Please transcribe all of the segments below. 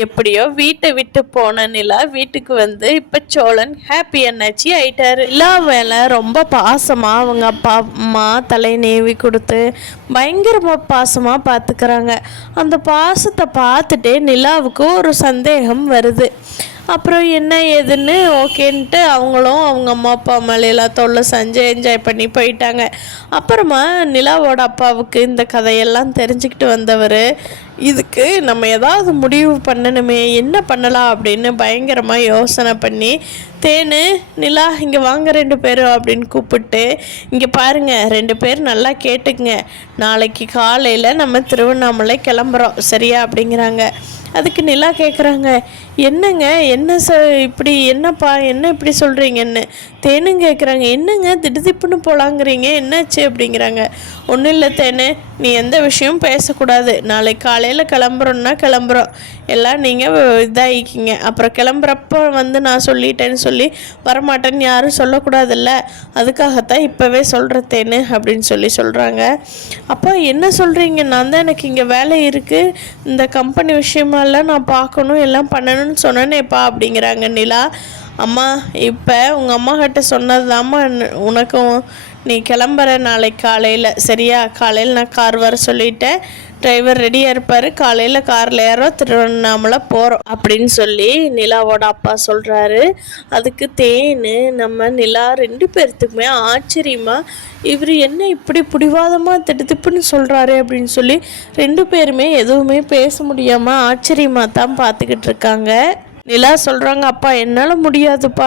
எப்படியோ வீட்டை விட்டு போன நிலா வீட்டுக்கு வந்து இப்போ சோழன் ஹாப்பி என்னாச்சு ஆயிட்டாரு. நிலா மேலே ரொம்ப பாசமாக அவங்க அப்பா அம்மா தலை நேவி கொடுத்து பயங்கரமாக பாசமாக பார்த்துக்கிறாங்க. அந்த பாசத்தை பார்த்துட்டே நிலாவுக்கு ஒரு சந்தேகம் வருது. அப்புறம் என்ன ஏதுன்னு ஓகேன்ட்டு அவங்களும் அவங்க அம்மா அப்பா மேலாம் தொல்லை செஞ்சு என்ஜாய் பண்ணி போயிட்டாங்க. அப்புறமா நிலாவோட அப்பாவுக்கு இந்த கதையெல்லாம் தெரிஞ்சுக்கிட்டு வந்தவர், இதுக்கு நம்ம ஏதாவது முடிவு பண்ணணுமே, என்ன பண்ணலாம் அப்படின்னு பயங்கரமாக யோசனை பண்ணி தேனு நிலா இங்கே வாங்க 2 பேரும் அப்படின்னு கூப்பிட்டு, இங்கே பாருங்கள் 2 பேர் நல்லா கேட்டுக்குங்க, நாளைக்கு காலையில் நம்ம திருவண்ணாமலை கிளம்புறோம் சரியா அப்படிங்கிறாங்க. அதுக்கு நிலா கேட்குறாங்க, என்னங்க என்ன இப்படி என்னப்பா என்ன இப்படி சொல்கிறீங்கன்னு. தேனும் கேட்குறாங்க, என்னங்க திடுதிப்புன்னு போலாங்கிறீங்க என்னாச்சு அப்படிங்கிறாங்க. ஒன்றும் இல்லை தேனு, நீ எந்த விஷயமும் பேசக்கூடாது, நாளைக்கு காலையில் கிளம்புறோன்னா கிளம்புறோம், எல்லாம் நீங்கள் இதாகிக்கிங்க, அப்புறம் கிளம்புறப்போ வந்து நான் சொல்லிட்டேன்னு சொல்லி வரமாட்டேன்னு யாரும் சொல்லக்கூடாதுல்ல, அதுக்காகத்தான் இப்போவே சொல்கிற தேனு அப்படின்னு சொல்கிறாங்க. அப்போ என்ன சொல்கிறீங்க, நான் தான் எனக்கு இங்கே வேலை இருக்குது, இந்த கம்பெனி விஷயமெல்லாம் நான் பார்க்கணும் எல்லாம் பண்ணணும்னு சொன்னேனேப்பா அப்படிங்கிறாங்க நிலா. அம்மா இப்போ உங்கள் அம்மா கிட்ட சொன்னதுதாம்மா உனக்கும், நீ கிளம்புற நாளைக்கு காலையில் சரியா, காலையில் நான் கார் வர சொல்லிட்டேன், டிரைவர் ரெடியாக இருப்பார், காலையில் காரில் ஏறோ திருவண்ணாமலை போகிறோம் அப்படின்னு சொல்லி நிலாவோட அப்பா சொல்கிறாரு. அதுக்கு தேனு நம்ம நிலா 2 பேர்த்துக்குமே ஆச்சரியமாக, இவர் என்ன இப்படி பிடிவாதமாக திடுதிப்புன்னு சொல்கிறாரு அப்படின்னு சொல்லி 2 பேருமே எதுவுமே பேச முடியாமல் ஆச்சரியமாக தான் பார்த்துக்கிட்டு இருக்காங்க. நிலா சொல்கிறாங்க, அப்பா என்னால் முடியாதுப்பா,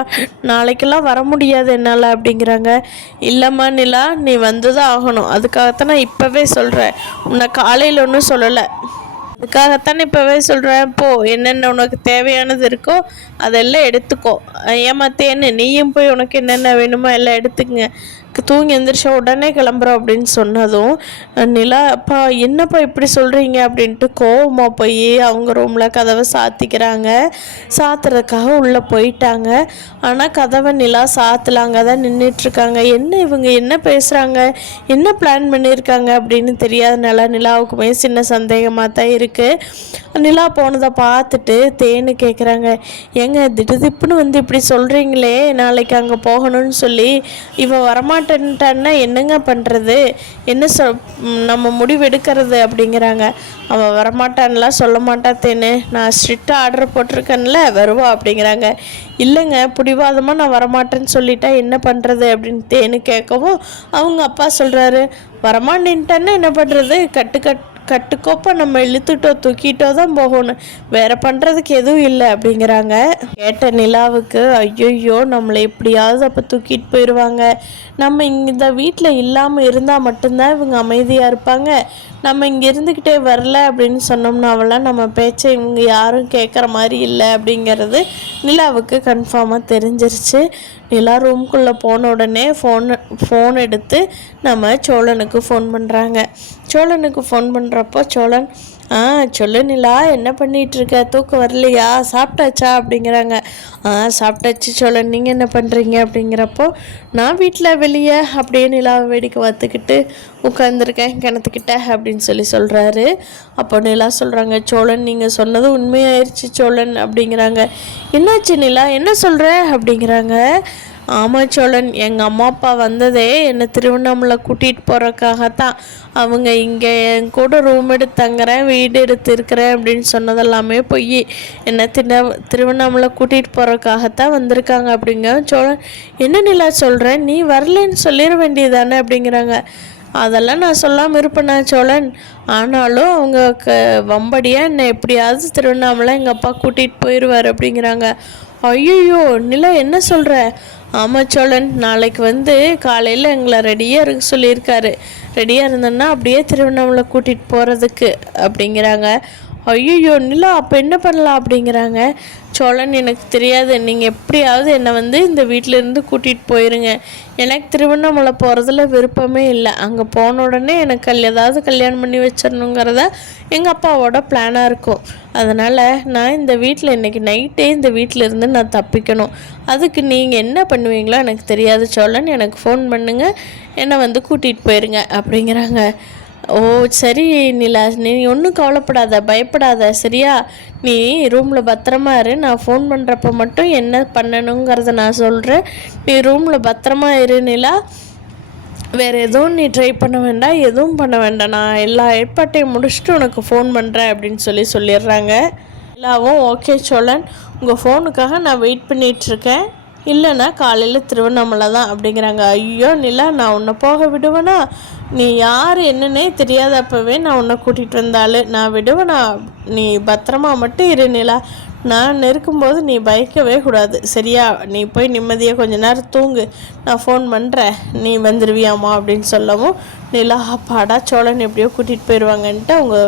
நாளைக்கெல்லாம் வர முடியாது என்னால் அப்படிங்கிறாங்க. இல்லைம்மா நிலா, நீ வந்து தான் ஆகணும், அதுக்காகத்தான் நான் இப்போவே சொல்கிறேன், உன்னை காலையில் ஒன்றும் சொல்லலை, அதுக்காகத்தானே இப்போவே சொல்கிறேன், போ என்னென்ன உனக்கு தேவையானது இருக்கோ அதெல்லாம் எடுத்துக்கோ, ஏமாத்தேன்னு நீயும் போய் உனக்கு என்னென்ன வேணுமோ எல்லாம் எடுத்துக்கங்க, தூங்கி எந்திரிச்ச உடனே கிளம்புறோம் அப்படின்னு சொன்னதும் நிலா, அப்பா என்னப்பா இப்படி சொல்கிறீங்க அப்படின்ட்டு கோவமாக போய் அவங்க ரூமில் கதவை சாத்திக்கிறாங்க. சாத்துறதுக்காக உள்ளே போயிட்டாங்க. ஆனால் கதவை நிலா சாத்தலாங்க தான் நின்றுட்டுருக்காங்க. என்ன இவங்க என்ன பேசுகிறாங்க, என்ன பிளான் பண்ணியிருக்காங்க அப்படின்னு தெரியாதனால நிலாவுக்குமே சின்ன சந்தேகமாக தான் இருக்குது. நிலா போனதை பார்த்துட்டு தேனு கேட்குறாங்க, ஏங்க திடுதிப்புன்னு வந்து இப்படி சொல்கிறீங்களே, நாளைக்கு அங்கே போகணும்னு சொல்லி, இவன் வரமாட்டேன்ட்டான்னா என்னங்க பண்ணுறது, என்ன நம்ம முடிவு எடுக்கிறது அப்படிங்கிறாங்க. அவன் வரமாட்டான்லாம் சொல்ல மாட்டான் தேனு, நான் ஸ்ட்ரிக்டாக ஆர்டர் போட்டிருக்கேன்ல வருவா அப்படிங்கிறாங்க. இல்லைங்க பிடிவாதமாக நான் வரமாட்டேன்னு சொல்லிட்டா என்ன பண்ணுறது அப்படின்னு தேனு கேட்கவும் அவங்க அப்பா சொல்கிறாரு, வரமாட்டேன்ட்டான்னா என்ன பண்ணுறது, கட்டுக்கோப்பை நம்ம இழுத்துட்டோ தூக்கிட்டோ தான் போகணும், வேறு பண்ணுறதுக்கு எதுவும் இல்லை அப்படிங்கிறாங்க. கேட்ட நிலாவுக்கு ஐயோ நம்மளை எப்படியாவது அப்போ தூக்கிட்டு போயிடுவாங்க, நம்ம இந்த வீட்டில் இல்லாமல் இருந்தால் மட்டும்தான் இவங்க அமைதியாக இருப்பாங்க, நம்ம இங்கே இருந்துக்கிட்டே வரல அப்படின்னு சொன்னோம்னா அவெல்லாம் நம்ம பேச்சை இவங்க யாரும் கேட்குற மாதிரி இல்லை அப்படிங்கிறது நிலாவுக்கு கன்ஃபார்மாக தெரிஞ்சிருச்சு. நிலா ரூம்குள்ளே போன உடனே ஃபோன் எடுத்து நம்ம சோழனுக்கு ஃபோன் பண்ணுறாங்க. சோழனுக்கு ஃபோன் பண்ணுறப்போ சோழன், சொல்லு நிலா என்ன பண்ணிகிட்ருக்க, தூக்கம் வரலையா, சாப்பிட்டாச்சா அப்படிங்கிறாங்க. சாப்பிட்டாச்சு சோழன், நீங்கள் என்ன பண்ணுறீங்க அப்படிங்கிறப்போ, நான் வீட்டில் வெளியே அப்படியே நிலாவை வேடிக்கை பார்த்துக்கிட்டு உட்காந்துருக்கேன் கிணத்துக்கிட்ட அப்படின்னு சொல்கிறாரு. அப்போ நிலா சொல்கிறாங்க, சோழன் நீங்கள் சொன்னது உண்மையாயிருச்சு சோழன் அப்படிங்கிறாங்க. என்னாச்சு நிலா என்ன சொல்கிற அப்படிங்கிறாங்க. ஆமாம் சோழன், எங்கள் அம்மா அப்பா வந்ததே என்னை திருவண்ணாமலை கூட்டிகிட்டு போகிறதுக்காகத்தான், அவங்க இங்கே என் கூட ரூம் எடுத்து தங்குறேன் வீடு எடுத்து இருக்கிறேன் அப்படின்னு சொன்னதெல்லாமே போய் என்னை திருவண்ணாமலை கூட்டிகிட்டு போகிறதுக்காகத்தான் வந்திருக்காங்க அப்படிங்க. சோழன், என்ன நிலா சொல்கிறேன், நீ வரலன்னு சொல்லிட வேண்டியதானே அப்படிங்கிறாங்க. அதெல்லாம் நான் சொல்லாமல் இருப்பேனா சோழன், ஆனாலும் அவங்க வம்படியாக என்னை எப்படியாவது திருவண்ணாமலை எங்கள் அப்பா கூட்டிகிட்டு போயிடுவார் அப்படிங்கிறாங்க. ஐயோ நிலா என்ன சொல்கிற. ஆமாம் சோழன், நாளைக்கு வந்து காலையில் எங்களை ரெடியாக இருக்க சொல்லியிருக்காரு, ரெடியாக இருந்தோன்னா அப்படியே திருவண்ணாமலை கூட்டிகிட்டு போகிறதுக்கு அப்படிங்கிறாங்க. ஐயோ நிலா அப்போ என்ன பண்ணலாம் அப்படிங்கிறாங்க. சோழன், எனக்கு தெரியாது, நீங்கள் எப்படியாவது என்னை வந்து இந்த வீட்டிலேருந்து கூட்டிகிட்டு போயிருங்க, எனக்கு திருவண்ணாமலை போகிறதுல விருப்பமே இல்லை, அங்கே போன உடனே எனக்கு ஏதாவது கல்யாணம் பண்ணி வச்சிடணுங்கிறத எங்கள் அப்பாவோட பிளானாக இருக்கும், அதனால் நான் இந்த வீட்டில் இன்றைக்கி நைட்டே இந்த வீட்டிலேருந்து நான் தப்பிக்கணும், அதுக்கு நீங்கள் என்ன பண்ணுவீங்களோ எனக்கு தெரியாது சோழன், எனக்கு ஃபோன் பண்ணுங்கள், என்னை வந்து கூட்டிகிட்டு போயிருங்க அப்படிங்கிறாங்க. ஓ சரி நிலா, நீ ஒன்றும் கவலைப்படாத, பயப்படாத சரியா. நீ ரூமில் பத்திரமா இரு. நான் ஃபோன் பண்ணுறப்ப மட்டும் என்ன பண்ணணுங்கிறத நான் சொல்கிறேன். நீ ரூமில் பத்திரமா இரு நிலா. வேறு எதுவும் நீ ட்ரை பண்ண வேண்டாம், எதுவும் பண்ண வேண்டாம். நான் எல்லா ஏற்பாட்டையும் முடிச்சுட்டு உனக்கு ஃபோன் பண்ணுறேன் அப்படின்னு சொல்லிடுறாங்க. நிலாவும் ஓகே சோழன், உங்கள் ஃபோனுக்காக நான் வெயிட் பண்ணிகிட்ருக்கேன், இல்லைன்னா காலையில் திருவண்ணாமலை தான் அப்படிங்கிறாங்க. ஐயோ நிலா, நான் உன்னை போக விடுவேனா? நீ யார் என்னன்னே தெரியாதப்பவே நான் உன்னை கூட்டிகிட்டு வந்தாலும் நான் விடுவேனா? நீ பத்திரமா மட்டும் இரு நிலா. நான் இருக்கும்போது நீ பயக்கவே கூடாது சரியா. நீ போய் நிம்மதியாக கொஞ்ச நேரம் தூங்கு, நான் ஃபோன் பண்ணுறேன், நீ வந்துடுவியாம்மா அப்படின்னு சொல்லவும் நிலா அப்பாடா சோழன் எப்படியோ கூட்டிகிட்டு போயிடுவாங்கன்ட்டு அவங்க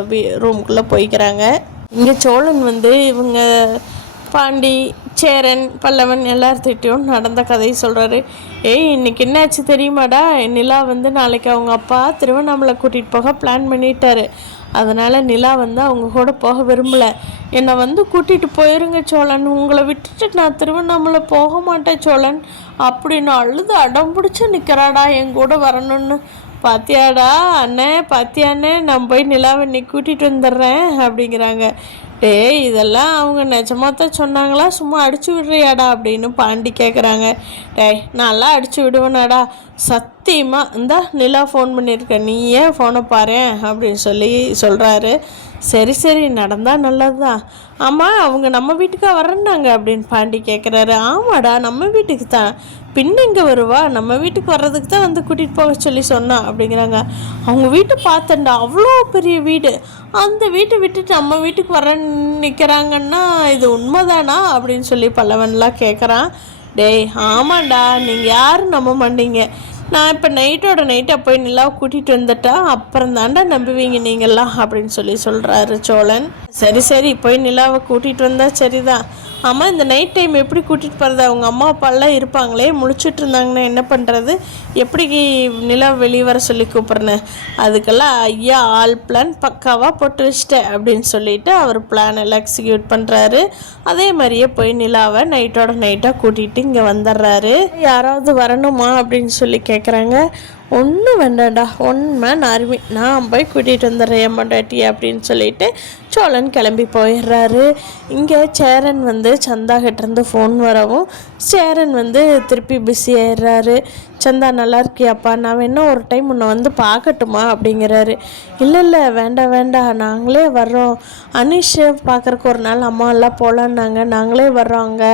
ரூமுக்குள்ளே போய்க்கிறாங்க. இங்கே சோழன் வந்து இவங்க பாண்டி, சேரன், பல்லவன் எல்லார்த்திட்டையும் நடந்த கதையை சொல்கிறாரு. ஏய் இன்னைக்கு என்னாச்சு தெரியுமாடா? நிலா வந்து நாளைக்கு அவங்க அப்பா திருவண்ணாமலை கூட்டிகிட்டு போக பிளான் பண்ணிட்டாரு. அதனால் நிலா வந்து அவங்க கூட போக விரும்பலை. என்னை வந்து கூட்டிகிட்டு போயிருங்க சோழன், உங்களை விட்டுட்டு நான் திருவண்ணாமலை போக மாட்டேன் சோழன் அப்படின்னு அழுது அடம் பிடிச்சி நிற்கிறாடா என் கூட வரணும்னு. பாத்தியாடா அண்ணே, பாத்தியாண்ணே, நான் போய் நிலாவை இன்னைக்கு கூட்டிகிட்டு வந்துடுறேன் அப்படிங்கிறாங்க. டேய் இதெல்லாம் அவங்க நிஜமாக தான் சொன்னாங்களா, சும்மா அடிச்சு விடுறியாடா அப்படின்னு பாண்டி கேட்குறாங்க. டேய் நான்லாம் அடிச்சு விடுவேனாடா சத்தியமாக. இந்தா நிலா ஃபோன் பண்ணியிருக்கேன், நீ ஏன் ஃபோனை பாரு அப்படின்னு சொல்கிறாரு. சரி சரி நடந்தால் நல்லது தான். ஆமாம் அவங்க நம்ம வீட்டுக்கா வரேன்னாங்க அப்படின்னு பாண்டி கேட்குறாரு. ஆமாடா நம்ம வீட்டுக்கு தான், பின்ன இங்கே வருவா, நம்ம வீட்டுக்கு வர்றதுக்கு தான் வந்து கூட்டிகிட்டு போக சொன்னான் அப்படிங்கிறாங்க. அவங்க வீட்டை பார்த்தேன்டா, அவ்வளோ பெரிய வீடு, அந்த வீட்டை விட்டுட்டு நம்ம வீட்டுக்கு வரேன்னு நிற்கிறாங்கன்னா இது உண்மைதானா அப்படின்னு சொல்லி பல்லவன்லாம் கேட்குறான். டேய் ஆமாண்டா, நீங்கள் யாரும் நம்ப மாட்டீங்க, நான் இப்போ நைட்டாக போய் நிலாவை கூட்டிகிட்டு வந்துட்டா அப்புறம் தாண்டா நம்புவீங்க நீங்கள்லாம் அப்படின்னு சொல்கிறாரு சோழன். சரி சரி போய் நிலாவை கூட்டிகிட்டு வந்தால் சரிதான். ஆமாம் இந்த நைட் டைம் எப்படி கூட்டிகிட்டு போகிறது? அவங்க அம்மா அப்பாலாம் இருப்பாங்களே, முழிச்சிட்டு இருந்தாங்கன்னா என்ன பண்ணுறது? எப்படி நிலா வெளியே வர சொல்லி கூப்பிட்றேன்னு? அதுக்கெல்லாம் ஐயா ஆல் பிளான் பக்காவாக போட்டு வச்சிட்டேன் அப்படின்னு சொல்லிட்டு அவர் பிளான் எல்லாம் எக்ஸிக்யூட் பண்ணுறாரு. அதே மாதிரியே போய் நிலாவை நைட்டாக கூட்டிகிட்டு இங்கே வந்துடுறாரு. யாராவது வரணுமா அப்படின்னு சொல்லி கேட்குறாங்க. ஒன்றும் வேண்டாண்டா, ஒன் ஆர்மி, நான் போய் கூட்டிகிட்டு வந்துடுறேன் என் பொண்டாட்டி அப்படின்னு சொல்லிட்டு சோழன் கிளம்பி போயிடுறாரு. இங்கே சேரன் வந்து சந்தா கிட்டேருந்து ஃபோன் வரவும் சேரன் வந்து திருப்பி பிஸி ஆயிடுறாரு. சந்தா நல்லா இருக்கியாப்பா, நான் வேணா ஒரு டைம் உன்னை வந்து பார்க்கட்டுமா அப்படிங்கிறாரு. இல்லை வேண்டாம் நாங்களே வர்றோம், அனிஷை பார்க்குறக்கு ஒரு நாள் அம்மா எல்லாம் போகலான்னாங்க, நாங்களே வர்றோங்க,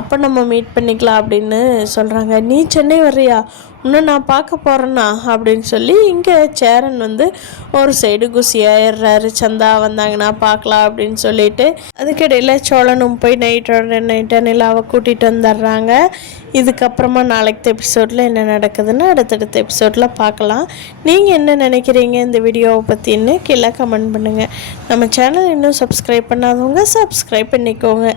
அப்போ நம்ம மீட் பண்ணிக்கலாம் அப்படின்னு சொல்கிறாங்க. நீ சென்னை வர்றியா? இன்னும் நான் பார்க்க போகிறேன்னா அப்படின்னு சொல்லி இங்கே சேரன் வந்து ஒரு சைடு குசியாயிடுறாரு. சந்தா வந்தாங்கன்னா பார்க்கலாம் அப்படின்னு சொல்லிட்டு. அதுக்கிடையில் சோழனும் போய் நைட்டாக நிலாவை கூட்டிகிட்டு வந்துடுறாங்க. இதுக்கப்புறமா நாளைக்கு எபிசோடில் என்ன நடக்குதுன்னு அடுத்தடுத்த எபிசோடில் பார்க்கலாம். நீங்கள் என்ன நினைக்கிறீங்க இந்த வீடியோவை பற்றின்னு கீழே கமெண்ட் பண்ணுங்கள். நம்ம சேனல் இன்னும் சப்ஸ்கிரைப் பண்ணாதவங்க சப்ஸ்கிரைப் பண்ணிக்கோங்க.